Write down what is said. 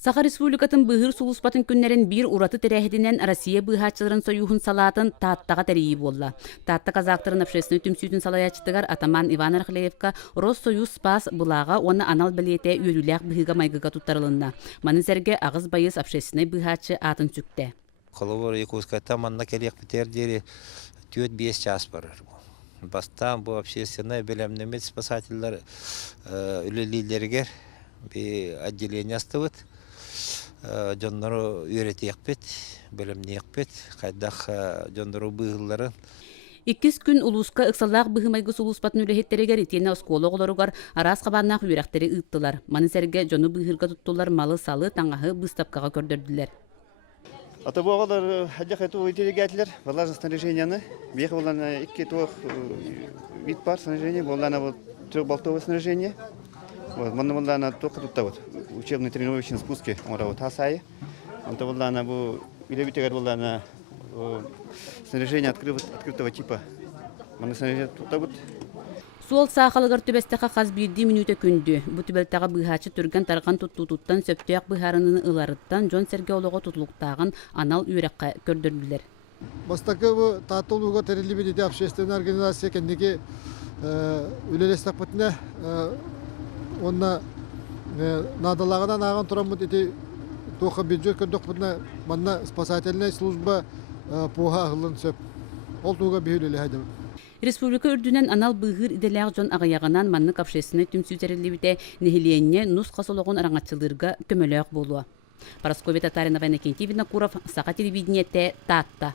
Саха Республикатын быһыр сулуспатын күннерин бир ураты терәһидинен Россия быһаачыларын союхун салатын тааттага тәрии болла. Таатта казактарын общественный түмсүтүн салаячтыгар атаман Иван Архлеевка Россоюз спас булага оны анал билете үйрүләк быһыга майгыга туттарылынна. Маны серге агыз байыс общественный быһаачы атын сүкте. Коловор Якутска таманна келек битер дери түйет 5 час барыр. Бастан bu общественный белемнемет спасательлар үлелилергер bir отделение астыбыт. Жоннору үйретекпет, белемнекпет, кайдах жоннору быгылларын. 2 күн улуска ыксаллаах быһымайгы сулуспатын үлэхеттерегер итиэне оскологолоругар араас кабааннаах үйрәхтери ыттылар. Маны серге жону быһырга туттулар малы салы таңаһы быстапкага көрдөрдүлөр. Ата боғалар хәджақ әту өйтелегәтлер, влажное снаряжение. Бех болана 2 тух вид пар снаряжения, болана трехболтовое снаряжение. Вот, мана болана только тут вот учебные тренировочные спуски, ора вот хасай. Anta болана бу или битегар болана снаряжение открытого типа. Мана снаряжение тут вот. Суол саахалыгар түбәстәка хаз 1 минута күндү. Бу түбәлтәгә быһаачы түргән тарган туттуттан сөптөк быһарынын ыларыттан Жон Серге олого тутулуктагын анал үйрәккә көрдөрдүләр. Бастакы бу татулуга терилибиде общественная организация кендеге үлелестак бутна онна надалаган аган турамыт ити тоха бюджет көдөк бутна манна спасательная служба пуха хылын сөп. Ол туга биреле хадым. Республика үрдүнен анал быһыр иделәк Жон агаяганан маннык общественный түмсүтерилибите нехиленне нус касологон араңатчылырга көмөлөк болуа. Парасковия Татаринова, Иннокентий Винокуров, Саха телевидениете, Татта.